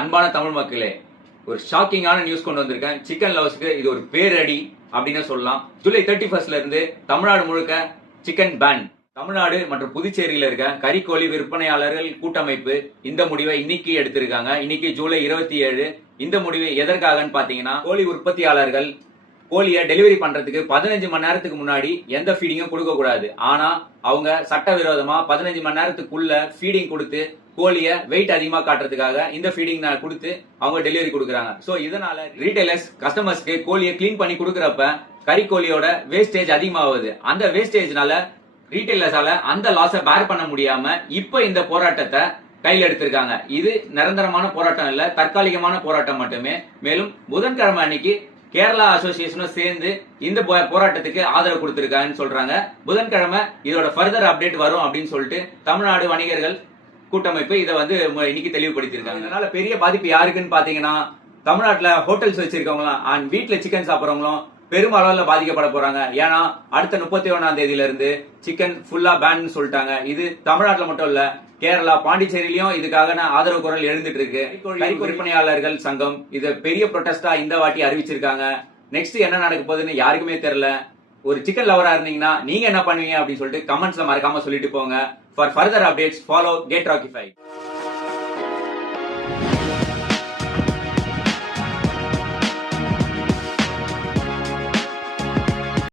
அன்பான தமிழ் மக்களே, ஒரு ஷாக்கிங்கான நியூஸ் கொண்டு வந்திருக்கேன். சிக்கன் லவர்ஸ்க்கு இது ஒரு பேரடி அப்படின்னு சொல்லலாம். ஜூலை 31 இருந்து தமிழ்நாடு முழுக்க சிக்கன் பேன். தமிழ்நாடு மற்றும் புதுச்சேரியில இருக்க கறிக்கோழி விற்பனையாளர்கள் கூட்டமைப்பு இந்த முடிவை இன்னைக்கு எடுத்திருக்காங்க. இன்னைக்கு ஜூலை 27. இந்த முடிவு எதற்காகன்னு பாத்தீங்கன்னா, கோழி உற்பத்தியாளர்கள் கோழியை டெலிவரி பண்றதுக்கு 15 மணி நேரத்துக்கு முன்னாடி எந்த ஃபீடிங்கும் கொடுக்க கூடாது. ஆனா அவங்க சட்டவிரோதமா 15 மணி நேரத்துக்குள்ள ஃபீடிங் கொடுத்து கோழிய வெயிட் அதிகமா காட்டுறதுக்காக இந்த ஃபீடிங் கொடுத்து அவங்க டெலிவரி கொடுக்குறாங்க. சோ இதனால ரீட்டைலர்ஸ் கஸ்டமர்ஸ்க்கு கோழியை கிளீன் பண்ணி கொடுக்கறப்ப கறிக்கோழியோட வேஸ்டேஜ் அதிகமாகுது. அந்த வேஸ்டேஜ்னால ரீட்டைலர்ஸால அந்த லாஸை பேர் பண்ண முடியாம இப்ப இந்த போராட்டத்தை கையில் எடுத்திருக்காங்க. இது நிரந்தரமான போராட்டம் இல்ல, தற்காலிகமான போராட்டம் மட்டுமே. மேலும் புதன்கிழமை அன்னைக்கு கேரளா அசோசியேஷனும் சேர்ந்து இந்த போராட்டத்துக்கு ஆதரவு கொடுத்திருக்காங்கன்னு சொல்றாங்க. புதன்கிழமை இதோட ஃபர்தர் அப்டேட் வரும் அப்படின்னு சொல்லிட்டு தமிழ்நாடு வணிகர்கள் கூட்டமைப்பு இதை இன்னைக்கு தெளிவுபடுத்திருக்காங்க. இதனால பெரிய பாதிப்பு யாருக்குன்னு பாத்தீங்கன்னா, தமிழ்நாட்டுல ஹோட்டல்ஸ் வச்சிருக்கவங்களும் அண்ட் வீட்டுல சிக்கன் சாப்பிட்றவங்களும் பெருமளவுல பாதிக்கப்பட போறாங்க. ஏன்னா அடுத்த 31ஆம் தேதியில இருந்து சிக்கன் ஃபுல்லா பேன் சொல்லிட்டாங்க. இது தமிழ்நாட்டுல மட்டும் இல்ல, கேரளா பாண்டிச்சேரியிலும் இதுக்காக ஆதரவு குரல் எழுந்துட்டு இருக்கு. கறி விற்பனையாளர்கள் சங்கம் இது பெரிய ப்ரொடெஸ்டா இந்த வாட்டி அறிவிச்சிருக்காங்க. நெக்ஸ்ட் என்ன நடக்க போகுதுன்னு யாருக்குமே தெரியல. ஒரு சிக்கன் லவரா இருந்தீங்கன்னா நீங்க என்ன பண்ணுவீங்க அப்படின்னு சொல்லிட்டு கமெண்ட்ஸ்ல மறக்காம சொல்லிட்டு போங்க. For further updates follow Kate ராக்கிஃபை.